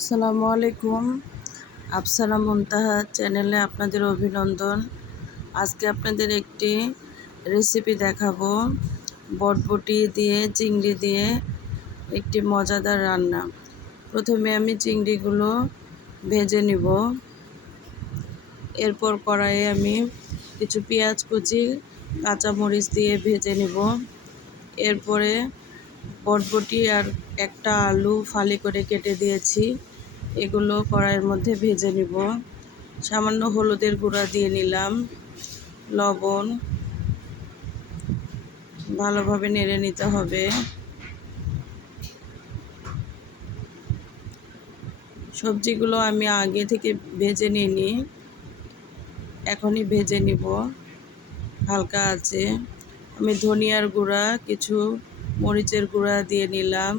আসসালামু আলাইকুম। আফসানা মুনতাহা চ্যানেলে আপনাদের অভিনন্দন। আজকে আপনাদের একটি রেসিপি দেখাবো। বটবটি দিয়ে, চিংড়ি দিয়ে একটি মজাদার রান্না। প্রথমে আমি চিংড়িগুলো ভেজে নিব। এরপর কড়াইয়ে আমি কিছু পেঁয়াজ কুচি, কাঁচামরিচ দিয়ে ভেজে নিব। এরপরে বটবটি আর একটা আলু ফালি করে কেটে দিয়েছি। এগুলো কড়াইয়ের মধ্যে ভেজে নিব। সামান্য হলুদের গুঁড়া দিয়ে নিলাম, লবণ। ভালোভাবে নেড়ে নিতে হবে। সবজিগুলো আমি আগে থেকে ভেজে নিইনি, এখনই ভেজে নিব। হালকা আছে। আমি ধনিয়ার গুঁড়া, কিছু মরিচের গুঁড়া দিয়ে নিলাম।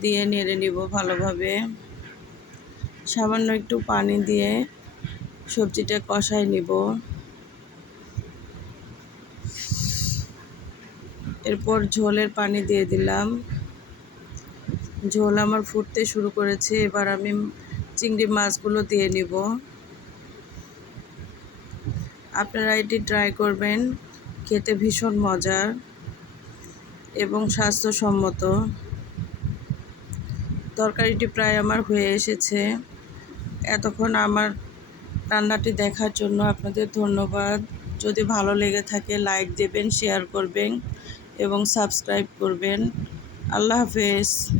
দিয়ে নেড়ে নিব ভালোভাবে। সামান্য একটু পানি দিয়ে সবজিটা কষাই নিব। এরপর ঝোলের পানি দিয়ে দিলাম। ঝোল আমার ফুটতে শুরু করেছে, এবার আমি চিংড়ি মাছগুলো দিয়ে নিব। আপনারা এটি ট্রাই করবেন, খেতে ভীষণ মজার। এবং স্বাস্থ্যসম্মত। তরকারিটি প্রায় আমার হয়ে এসেছে। এতক্ষণ আমার রান্নাটি দেখার জন্য আপনাদের ধন্যবাদ। যদি ভালো লেগে থাকে লাইক দেবেন শেয়ার করবেন এবং সাবস্ক্রাইব করবেন। আল্লাহ হাফেজ।